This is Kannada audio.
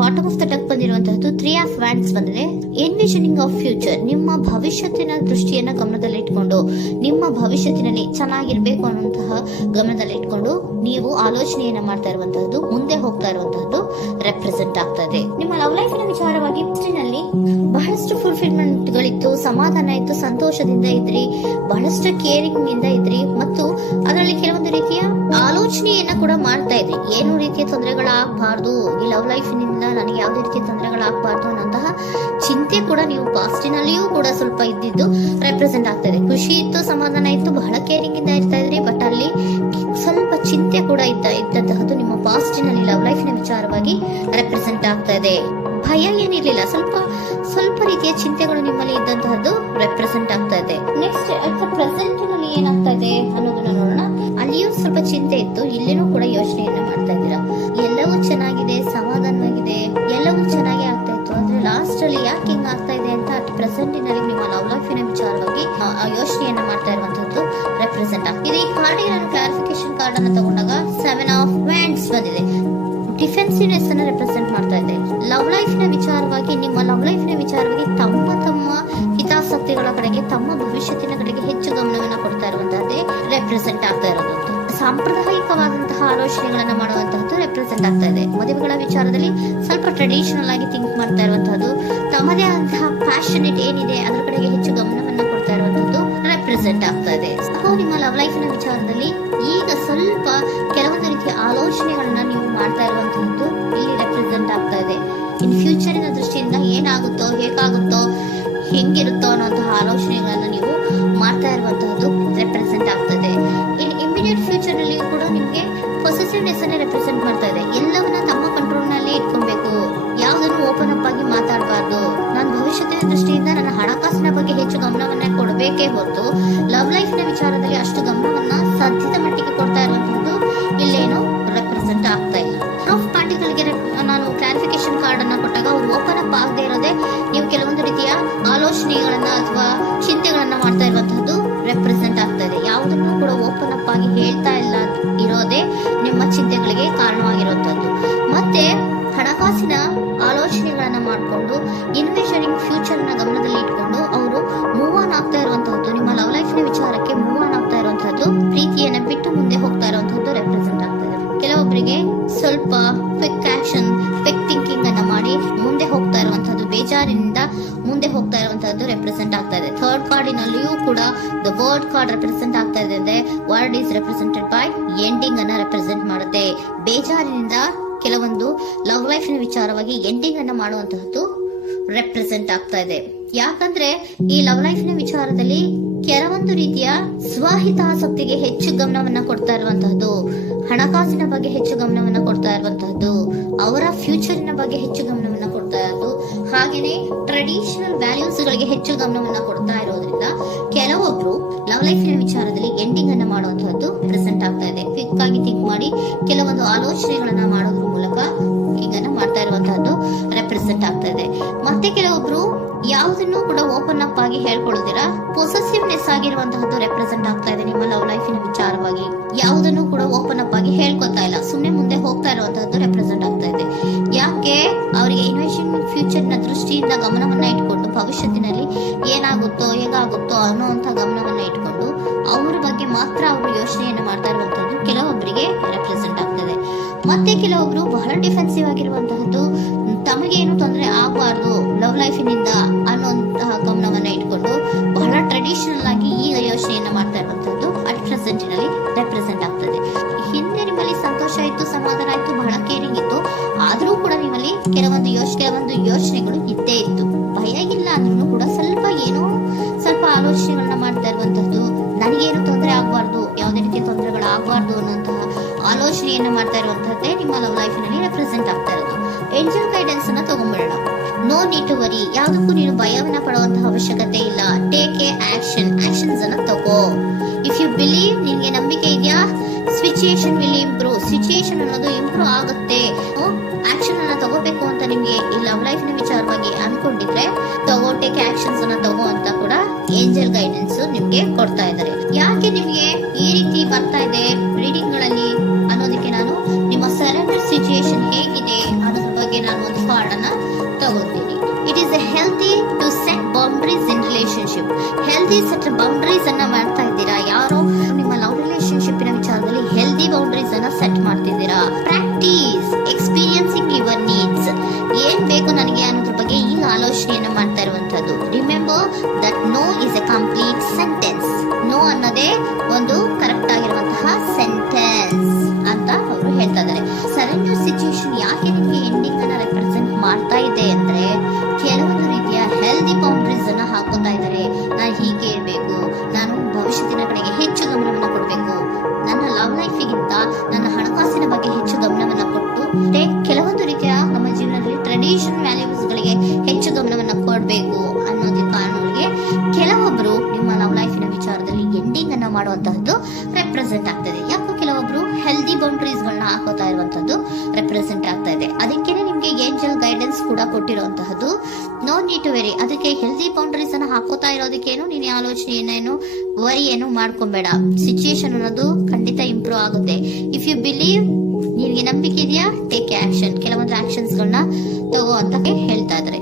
ಬಾಟಮ್ ಆಫ್ ದ ಡಕ್ ಬಂದಿರುವಂತಹದ್ದು 3 ಆಫ್ ವ್ಯಾಂಡ್ಸ್ ಬಂದಿದೆ. ಎನ್ವಿಷನಿಂಗ್ ಆಫ್ ಫ್ಯೂಚರ್, ನಿಮ್ಮ ಭವಿಷ್ಯತ್ತಿನ ದೃಷ್ಟಿಯನ್ನ ಗಮನದಲ್ಲಿಟ್ಕೊಂಡು ನಿಮ್ಮ ಭವಿಷ್ಯತ್ತಿನಲ್ಲಿ ಚೆನ್ನಾಗಿರ್ಬೇಕು ಅನ್ನುವಂತಹ ಗಮನದಲ್ಲಿಟ್ಕೊಂಡು ನೀವು ಆಲೋಚನೆಯನ್ನ ಮಾಡ್ತಾ ಇರುವಂತಹದ್ದು, ಮುಂದೆ ಹೋಗ್ತಾ ಇರುವಂತಹದ್ದು ರೆಪ್ರೆಸೆಂಟ್ ಆಗ್ತದೆ. ನಿಮ್ಮ ಲವ್ ಲೈಫಿನ ವಿಚಾರವಾಗಿ ನಲ್ಲಿ ಬಹಳಷ್ಟು ಫುಲ್ಫಿಲ್ಮೆಂಟ್ ಗಳಿತ್ತು, ಸಮಾಧಾನ ಇತ್ತು, ಸಂತೋಷದಿಂದ ಇದ್ರಿ, ಬಹಳಷ್ಟು ಕೇರಿಂಗ್ ನಿಂದ ಇದ್ರಿ ಮತ್ತು ಅದರಲ್ಲಿ ಕೆಲವೊಂದು ರೀತಿಯ ಆಲೋಚನೆಯನ್ನ ಕೂಡ ಮಾಡ್ತಾ ಇದ್ರಿ. ಏನು ರೀತಿಯ ತೊಂದರೆಗಳಾಗಬಾರ್ದು, ಈ ಲವ್ ಲೈಫಿನಿಂದ ನನಗೆ ಯಾವುದೇ ರೀತಿಯ ತೊಂದರೆಗಳಾಗಬಾರ್ದು ಅನ್ನೋಂತಹ ಚಿಂತೆ ಕೂಡ ನೀವು ಪಾಸ್ಟಿನಲ್ಲಿಯೂ ಕೂಡ ಸ್ವಲ್ಪ ಇದ್ದಿದ್ದು ರೆಪ್ರೆಸೆಂಟ್ ಆಗ್ತಾ ಇದೆ. ಖುಷಿ ಇತ್ತು, ಸಮಾಧಾನ ಇತ್ತು, ಬಹಳ ಕೇರಿಂಗ್ ಇಂದ ಇರ್ತಾ ಇದ್ರಿ, ಬಟ್ ಅಲ್ಲಿ ಸ್ವಲ್ಪ ಚಿಂತೆ ಕೂಡ ಇದ್ದಂತಹದ್ದು ನಿಮ್ಮ ಪಾಸ್ಟಿನಲ್ಲಿ ಲವ್ ಲೈಫಿನ ವಿಚಾರವಾಗಿ ರೆಪ್ರೆಸೆಂಟ್ ಆಗ್ತಾ ಇದೆ. ಭಯ ಏನಿರ್ಲಿಲ್ಲ, ಸ್ವಲ್ಪ ರೀತಿಯ ಚಿಂತೆಗಳು ನಿಮ್ಮಲ್ಲಿ ಇದ್ದಂತಹದ್ದು ರೆಪ್ರೆಸೆಂಟ್ ಆಗ್ತಾ ಇದೆ. ನೆಕ್ಸ್ಟ್ ಅಟ್ ದ ಪ್ರೆಸೆಂಟ್ ನಲ್ಲಿ ಏನಾಗ್ತಾ ಇದೆ ಅನ್ನೋದನ್ನ ನೋಡೋಣ. ಅಲ್ಲಿಯೂ ಸ್ವಲ್ಪ ಚಿಂತೆ ಇತ್ತು, ಇಲ್ಲಿನೂ ಕೂಡ ಯೋಚನೆಯನ್ನ ಮಾಡ್ತಾ ಇದ್ದೀರಾ. ಎಲ್ಲವೂ ಚೆನ್ನಾಗಿದೆ, ಸಮಾಧಾನವಾಗಿದೆ, ಎಲ್ಲವೂ ಚೆನ್ನಾಗಿ ಆಗ್ತಾ ಇತ್ತು. ಆದ್ರೆ ಲಾಸ್ಟ್ ಅಲ್ಲಿ ಯಾಕೆ ಹಿಂಗ್ ಆಗ್ತಾ ಇದೆ ಅಂತ ಅಟ್ ಪ್ರೆಸೆಂಟ್ ನಲ್ಲಿ ನಿಮ್ಮ ಲವ್ ಲೈಫಿನ ವಿಚಾರವಾಗಿ ಯೋಚನೆಯನ್ನ ಮಾಡ್ತಾ ಇರುವಂತದ್ದು ರೆಪ್ರೆಸೆಂಟ್ ಆಗ್ತಿದೆ. ಈ ಕಾರ್ಡಿಗೆ ನಾನು ಕ್ಲಾರಿಫಿಕೇಶನ್ ಕಾರ್ಡ್ ಅನ್ನ ತಗೊಂಡಾಗ 7 ಆಫ್ ವ್ಯಾಂಡ್ಸ್ ಬಂದಿದೆ. ಡಿಫೆನ್ಸಿವ್ನೆಸ್ ಅನ್ನ ರೆಪ್ರೆಸೆಂಟ್ ಮಾಡ್ತಾ ಇದೆ. ಲವ್ ಲೈಫಿನ ವಿಚಾರವಾಗಿ, ನಿಮ್ಮ ಲವ್ ಲೈಫಿನ ವಿಚಾರವಾಗಿ ತಮ್ಮ ಹಿತಾಸಕ್ತಿಗಳ ಕಡೆಗೆ, ತಮ್ಮ ಭವಿಷ್ಯತ್ತಿನ ಕಡೆಗೆ ಹೆಚ್ಚು ಗಮನವನ್ನ ಕೊಡ್ತಾ ಇರುವಂತಹದ್ದೇ ರೆಪ್ರೆಸೆಂಟ್ ಆಗ್ತಾ ಇರೋದು. ಸಾಂಪ್ರದಾಯಿಕವಾದಂತಹ ಆಲೋಚನೆಗಳನ್ನ ಮಾಡುವಂತಹದ್ದು ರೆಪ್ರೆಸೆಂಟ್ ಆಗ್ತಾ ಇದೆ. ಮದುವೆಗಳ ವಿಚಾರದಲ್ಲಿ ಸ್ವಲ್ಪ ಟ್ರೆಡಿಷನಲ್ ಆಗಿ ಥಿಂಕ್ ಮಾಡ್ತಾ ಇರುವಂತಹದ್ದು, ತಮ್ಮದೇ ಆದಂತಹ ಪ್ಯಾಷನೇಟ್ ಏನಿದೆ ಅದರ ಕಡೆಗೆ ಹೆಚ್ಚು ಗಮನವನ್ನ ಕೊಡ್ತಾ ಇರುವಂತಹದ್ದು ರೆಪ್ರೆಸೆಂಟ್ ಆಗ್ತಾ ಇದೆ. ನಿಮ್ಮ ಲವ್ ಲೈಫಿನ ವಿಚಾರದಲ್ಲಿ ಈಗ ಸ್ವಲ್ಪ ಕೆಲವೊಂದು ರೀತಿಯ ಆಲೋಚನೆಗಳನ್ನ ನೀವು ಮಾಡ್ತಾ ಇರುವಂತಹದ್ದು ಇಲ್ಲಿ ರೆಪ್ರೆಸೆಂಟ್ ಆಗ್ತಾ ಇದೆ. ಇನ್ ಫ್ಯೂಚರಿನ ದೃಷ್ಟಿಯಿಂದ ಏನಾಗುತ್ತೋ, ಹೇಗಾಗುತ್ತೋ, ಹೆಂಗಿರುತ್ತೋ ಅನ್ನೋಂತಹ ಆಲೋಚನೆಗಳನ್ನ ನೀವು ಮಾಡ್ತಾ ಇರುವಂತಹದ್ದು ರೆಪ್ರೆಸೆಂಟ್ ಆಗ್ತದೆ. ಇನ್ ಇಮಿಡಿಯೇಟ್ ಫ್ಯೂಚರ್ ನಲ್ಲಿಯೂ ಕೂಡ ನಿಮ್ಗೆ ಪೊಸೆಸಿವ್ನೆಸ್ ಅನ್ನ ರೆಪ್ರೆಸೆಂಟ್ ಮಾಡ್ತಾ ಇದೆ. ಎಲ್ಲವನ್ನ ತಮ್ಮ ಕಂಟ್ರೋಲ್ ನಲ್ಲಿ ಇಟ್ಕೊಬೇಕು, ಯಾವುದನ್ನು ಓಪನ್ ಅಪ್ ಆಗಿ ಮಾತಾಡಬಾರ್ದು. ನಾನು ಭವಿಷ್ಯದ ದೃಷ್ಟಿಯಿಂದ ನನ್ನ ಹಣಕಾಸಿನ ಬಗ್ಗೆ ಹೆಚ್ಚು ಗಮನವನ್ನ ಕೊಡಬೇಕೇ ಹೊರತು ಲವ್ ಲೈಫಿನ ವಿಚಾರದಲ್ಲಿ ಅಷ್ಟು ಗಮನವನ್ನ ಸಾಧ್ಯದ ಮಟ್ಟಿಗೆ ಕೊಡ್ತಾ ಇರುವಂತದ್ದು ಇಲ್ಲೇನು ರೆಪ್ರೆಸೆಂಟ್ ಆಗ್ತಾ ಇಲ್ಲ. ಹಾಫ್ ಪಾರ್ಟಿಗಳಿಗೆ ನಾನು ಕ್ಲಾರಿಫಿಕೇಶನ್ ಕಾರ್ಡ್ ಅನ್ನ ಕೊಟ್ಟಾಗ ಅವ್ರು ಓಪನ್ ಅಪ್ ಆಗದೆ ಇರೋದೇ ನೀವು ಕೆಲವೊಂದು ರೀತಿಯ ಆಲೋಚನೆಗಳನ್ನ ಅಥವಾ ಚಿಂತೆಗಳನ್ನ ಮಾಡ್ತಾ ಇರುವಂತಹದ್ದು ರೆಪ್ರೆಸೆಂಟ್ ಆಗ್ತಾ ಇದೆ. ಯಾವುದನ್ನು ಕೂಡ ಓಪನ್ ಅಪ್ ಆಗಿ ಹೇಳ್ತಾ ಇಲ್ಲ ಇರೋದೇ ನಿಮ್ಮ ಚಿಂತೆಗಳಿಗೆ ಕಾರಣವಾಗಿರುವಂತದ್ದು. ಮತ್ತೆ ಹಣಕಾಸಿನ ಆಲೋಚನೆಗಳನ್ನ ಮಾಡಿಕೊಂಡು ಇನ್ವೆಸ್ಟಿಂಗ್ ಫ್ಯೂಚರ್ ನ ಗಮನದಲ್ಲಿ ಇಟ್ಕೊಂಡು ಅವರು ಮೂವ್ ಆನ್ ಆಗ್ತಾ ಇರುವಂತಹದ್ದು, ನಿಮ್ಮ ಲವ್ ಲೈಫಿನ ವಿಚಾರಕ್ಕೆ ಮೂವ್ ಆನ್ ಆಗ್ತಾ ಇರುವಂತಹದ್ದು, ಪ್ರೀತಿಯನ್ನ ಬಿಟ್ಟು ಮುಂದೆ ಹೋಗ್ತಾ ಇರುವಂತಹದ್ದು ರೆಪ್ರೆಸೆಂಟ್ ಆಗ್ತದೆ. ಕೆಲವೊಬ್ಬರಿಗೆ ಸ್ವಲ್ಪ ಕ್ವಿಕ್ ಆಕ್ಷನ್, ಕ್ವಿಕ್ ಥಿಂಕಿಂಗ್ ಅನ್ನ ಮಾಡಿ ಮುಂದೆ ಹೋಗ್ತಾ ಇರುವಂತಹದ್ದು, ಬೇಜಾರಿನಿಂದ ಮುಂದೆ ಹೋಗ್ತಾ ಇರುವಂತಹದ್ದು ರೆಪ್ರೆಸೆಂಟ್ ಆಗ್ತಾ ಇದೆ. ಥರ್ಡ್ ಕಾರ್ಡಿನಲ್ಲಿಯೂ ಕೂಡ ದ ವರ್ಡ್ ಕಾರ್ಡ್ ರೆಪ್ರೆಸೆಂಟ್ ಆಗ್ತಾ ಇದೆ. Word is represented by ending ಅನ್ನ ರೆಪ್ರೆಸೆಂಟ್ ಮಾಡುತ್ತೆ. ಬೇಜಾರಿನಿಂದ ಕೆಲವೊಂದು ಲವ್ ಲೈಫಿನ ವಿಚಾರವಾಗಿ ಎಂಡಿಂಗ್ ಅನ್ನ ಮಾಡುವಂತಹದ್ದು ರೆಪ್ರೆಸೆಂಟ್ ಆಗ್ತಾ ಇದೆ. ಯಾಕಂದ್ರೆ ಈ ಲವ್ ಲೈಫಿನ ವಿಚಾರದಲ್ಲಿ ಕೆಲವೊಂದು ರೀತಿಯ ಸ್ವಹಿತಾಸಕ್ತಿಗೆ ಹೆಚ್ಚು ಗಮನವನ್ನ ಕೊಡ್ತಾ ಇರುವಂತಹದ್ದು, ಹಣಕಾಸಿನ ಬಗ್ಗೆ ಹೆಚ್ಚು ಗಮನವನ್ನ ಕೊಡ್ತಾ ಇರುವಂತಹದ್ದು, ಅವರ ಫ್ಯೂಚರಿನ ಬಗ್ಗೆ ಹೆಚ್ಚು ಗಮನವನ್ನ ಕೊಡ್ತಾ ಇರೋದು, ಹಾಗೇನೆ ಟ್ರೆಡಿಷನಲ್ ವ್ಯಾಲ್ಯೂಸ್ ಗಳಿಗೆ ಹೆಚ್ಚು ಗಮನವನ್ನ ಕೊಡ್ತಾ ಇರೋದ್ರಿಂದ ಕೆಲವೊಬ್ರು ಲವ್ ಲೈಫಿನ ವಿಚಾರದಲ್ಲಿ ಎಂಡಿಂಗ್ ಅನ್ನ ಮಾಡುವಂತಹದ್ದು ಪ್ರೆಸೆಂಟ್ ಆಗ್ತಾ ಇದೆ. ಕ್ವಿಕ್ ಆಗಿ ಥಿಂಕ್ ಮಾಡಿ ಕೆಲವೊಂದು ಆಲೋಚನೆಗಳನ್ನ ಮಾಡೋದ್ರ ಮೂಲಕ ಹಿಂಗನ್ನ ಮಾಡ್ತಾ ಇರುವಂತಹದ್ದು ರೆಪ್ರೆಸೆಂಟ್ ಆಗ್ತಾ ಇದೆ. ಮತ್ತೆ ಕೆಲವೊಬ್ರು ಯಾವುದನ್ನು ಕೂಡ ಓಪನ್ ಅಪ್ ಆಗಿ ಹೇಳ್ಕೊಳ್ಳುದಿರ ಪೊಸೆಸಿವ್ನೆಸ್ ಆಗಿರುವಂತಹದ್ದು ರೆಪ್ರೆಸೆಂಟ್ ಆಗ್ತಾ ಇದೆ. ನಿಮ್ಮ ಲವ್ ಲೈಫಿನ ವಿಚಾರವಾಗಿ ಯಾವುದನ್ನು ಕೂಡ ಓಪನ್ ಅಪ್ ಆಗಿ ಹೇಳ್ಕೊತಾ ಇಲ್ಲ, ಸುಮ್ಮನೆ ಮುಂದೆ ಹೋಗ್ತಾ ಇರುವಂತಹದ್ದು ರೆಪ್ರೆಸೆಂಟ್ ಆಗ್ತಾ ಇದೆ. ಯಾಕೆ ಅವರಿಗೆ ಇನ್ವೆಸ್ಟ್ಮೆಂಟ್ ಫ್ಯೂಚರ್ ನ ದೃಷ್ಟಿಯಿಂದ ಗಮನವನ್ನ ಇಟ್ಕೊಂಡು ಭವಿಷ್ಯತ್ತಿನಲ್ಲಿ ಏನಾಗುತ್ತೋ, ಹೇಗಾಗುತ್ತೋ ಅನ್ನೋಂಥ ಗಮನವನ್ನ ಇಟ್ಕೊಂಡು ಅವ್ರ ಬಗ್ಗೆ ಮಾತ್ರ ಅವರು ಯೋಚನೆಯನ್ನ ಮಾಡ್ತಾ ಇರುವಂತಹದ್ದು ಕೆಲವೊಬ್ಬರಿಗೆ ರೆಪ್ರೆಸೆಂಟ್ ಆಗ್ತದೆ. ಮತ್ತೆ ಕೆಲವೊಬ್ರು ಬಹಳ ಡಿಫೆನ್ಸಿವ್ ಆಗಿರುವಂತಹದ್ದು, ತಮಗೇನು ತೊಂದರೆ ಆಗಬಾರ್ದು ಲವ್ ಲೈಫಿನಿಂದ ಅನ್ನುವಂತಹ ಗಮನವನ್ನ ಇಟ್ಕೊಂಡು ಬಹಳ ಟ್ರೆಡಿಷನಲ್ ಆಗಿ ಈಗ ಯೋಚನೆಯನ್ನ ಮಾಡ್ತಾ ಇರುವಂತಹದ್ದು ಅಟ್ ಪ್ರೆಸೆಂಟಿನಲ್ಲಿ ರೆಪ್ರೆಸೆಂಟ್ ಆಗ್ತದೆ. ಹಿಂದೆ ನಿಮ್ಮಲ್ಲಿ ಸಂತೋಷ ಇತ್ತು, ಸಮಾಧಾನ ಇತ್ತು, ಬಹಳ ಕೇರಿಂಗ್ ಇತ್ತು, ಆದ್ರೂ ಕೂಡ ನಿಮ್ಮಲ್ಲಿ ಕೆಲವೊಂದು ಯೋಚನೆಗಳು ಇದ್ದೇ ಇತ್ತು. ಭಯ ಇಲ್ಲ ಅಂದ್ರೂ ಕೂಡ ಸ್ವಲ್ಪ ಆಲೋಚನೆಗಳನ್ನ ಮಾಡ್ತಾ ಇರುವಂತಹದ್ದು, ನನಗೇನು ತೊಂದರೆ ಆಗಬಾರ್ದು, ಯಾವುದೇ ರೀತಿಯ ತೊಂದರೆಗಳು ಆಗಬಾರ್ದು ಅನ್ನೋಂತಹ ಆಲೋಚನೆಯನ್ನ ಮಾಡ್ತಾ ಇರುವಂತಹದ್ದೇ ನಿಮ್ಮ ಲವ್ ಲೈಫಿನಲ್ಲಿ ರೆಪ್ರೆಸೆಂಟ್ ಆಗ್ತಾ ಇರೋದು. ಏಂಜಲ್ ಗೈಡೆನ್ಸ್ ಅನ್ನ ತಗೊಂಡ್ಬಿಡೋಣ. ನೋ ನೀಡ್ ಟು ವರಿ, ಯಾವುದಕ್ಕೂ ನೀನು ಭಯವನ್ನ ಪಡುವಂತಹ ಅವಶ್ಯಕತೆ ಇಲ್ಲ. ಟೇಕ್ ಎ ಆಕ್ಷನ್ಸ್ ಅನ್ನ ತಗೋ. ಇಫ್ ಯು ಬಿಲೀವ್, ನಿನ್ಗೆ ನಂಬಿಕೆ ಇದೆಯಾ, ಸಿಚುಯೇಷನ್ ವಿಲ್ ಇಂಪ್ರೂವ್, ಸಿಚುಯೇಷನ್ ಅನ್ನೋದು ಇಂಪ್ರೂವ್ ಆಗುತ್ತೆ. ಆಕ್ಷನ್ ಅನ್ನ ತಗೋಬೇಕು ಅಂತ ನಿಮ್ಗೆ ಈ ಲವ್ ಲೈಫಿನ ವಿಚಾರವಾಗಿ ಅನ್ಕೊಂಡಿದ್ರೆ ಟೇಕ್ ಆಕ್ಷನ್ಸ್ ಅನ್ನ ತಗೋ ಅಂತ ಕೂಡ ಏಂಜಲ್ ಗೈಡೆನ್ಸ್ ನಿಮ್ಗೆ ಕೊಡ್ತಾ ಇದ್ದಾರೆ. ಯಾಕೆ ನಿಮ್ಗೆ ಈ ರೀತಿ ಬರ್ತಾ ಇದೆ ರೀಡಿಂಗ್ ಗಳಲ್ಲಿ ಅನ್ನೋದಕ್ಕೆ ನಾನು ನಿಮ್ಮ ಸರೌಂಡಿಂಗ್ ಸಿಚುಯೇಷನ್ ಹೇಗಿದೆ ಅನ್ನೋದ್ರ ಬಗ್ಗೆ ನಾನು ಕಾರ್ಡ್ ತಗೋತೀನಿ. It is a healthy to set boundaries in relationship. Healthy set boundaries ಅನ್ನ ಮಾಡ್ತಾ ಇದ್ದೀರಾ? ಯಾರೋ ನಿಮ್ಮ ಲವ್ ರಿಲೇಶನ್ಶಿಪ್ನ ವಿಚಾರದಲ್ಲಿ ಹೆಲ್ದಿ ಬೌಂಡ್ರೀಸ್ ಅನ್ನ ಸೆಟ್ ಮಾಡ್ತಿದ್ದೀರಾ? Practise experiencing your needs. ಏನ್ ಬೇಕು ನನಗೆ ಅನ್ನೋದ್ರ ಬಗ್ಗೆ ಈಗ ಆಲೋಚನೆಯನ್ನ ಮಾಡ್ತಾ ಇರುವಂತದ್ದು. Remember that no is a complete sentence. No ಅನ್ನೋದೇ ಒಂದು ಕರೆಕ್ಟ್ ಆಗಿರುವಂತಹ ಸೆಂಟೆನ್ಸ್ ಅಂತ ಅವರು ಹೇಳ್ತಾ ಇದ್ದಾರೆ. ಸರೆಂಡರ್ ಸಿಚುಯೇಷನ್ ಯಾಕೆ ನಿಮಗೆ ಎಂಡಿಂಗ್ ಅನ್ನ ರೆಪ್ರೆಸೆಂಟ್ ಮಾಡ್ತಾ ಇದೆ ಅಂದ್ರೆ, ಕೆಲವೊಂದು ರೀತಿಯ ಹೆಲ್ದಿ ಬೌಂಡ್ರೀಸ್ ಅನ್ನ ಹಾಕೋತಾ ಇದ್ದಾರೆ. ನಾನು ಹೀಗೆ ಇರಬೇಕು, ನಾನು ಭವಿಷ್ಯತ್ತಿನ ಕಡೆಗೆ ಹೆಚ್ಚು ಗಮನವನ್ನ ಕೊಡಬೇಕು, ನನ್ನ ಲವ್ ಲೈಫಿಗಿಂತ ನನ್ನ ಹಣಕಾಸಿನ ಬಗ್ಗೆ ಹೆಚ್ಚು ಗಮನವನ್ನ ಕೊಟ್ಟು ಕೆಲವೊಂದು ರೀತಿಯ ನಮ್ಮ ಜೀವನದಲ್ಲಿ ಟ್ರೆಡಿಷನ್ ವ್ಯಾಲ್ಯೂಸ್ ಗಳಿಗೆ ಹೆಚ್ಚು ಗಮನವನ್ನ ಕೊಡಬೇಕು ಅನ್ನೋದ್ರ ಕಾರಣಗಳಿಗೆ ಕೆಲವೊಬ್ರು ನಿಮ್ಮ ಲವ್ ಲೈಫಿನ ವಿಚಾರದಲ್ಲಿ ಎಂಡಿಂಗ್ ಅನ್ನ ಮಾಡುವಂತಹದ್ದು ರೆಪ್ರೆಸೆಂಟ್ ಆಗ್ತದೆ. ಯಾಕೋ ಕೆಲವೊಬ್ರು ಹೆಲ್ದಿ ಬೌಂಡ್ರೀಸ್ ಗಳನ್ನ ಹಾಕೋತಾ ಇರುವಂತದ್ದು ರೆಪ್ರೆಸೆಂಟ್ ಆಗ್ತಾ ಇದೆ. ಅದಕ್ಕೇನೆ ನಿಮ್ಗೆ ಏಂಜಲ್ ಗೈಡೆನ್ಸ್ ಕೂಡ ಕೊಟ್ಟಿರುವಂತಹದ್ದು. No need to worry. ಅದಕ್ಕೆ ಹೆಲ್ದಿ ಬೌಂಡ್ರೀಸ್ ಅನ್ನ ಹಾಕೋತಾ ಇರೋದಕ್ಕೇನು ನೀನು ಆಲೋಚನೆಯನ್ನೇನು ವರಿ ಏನು ಮಾಡ್ಕೊಬೇಡ. ಸಿಚುಯೇಷನ್ ಅನ್ನೋದು ಖಂಡಿತ ಇಂಪ್ರೂವ್ ಆಗುತ್ತೆ. ಇಫ್ ಯು ಬಿಲೀವ್, ನಿನಗೆ ನಂಬಿಕೆ ಇದೆಯಾ, ಟೇಕ್ ಆಕ್ಷನ್. ಕೆಲವೊಂದು ಆಕ್ಷನ್ಸ್ ಗಳನ್ನ ತಗೋ ಅಂತ ಹೇಳ್ತಾ ಇದ್ದಾರೆ.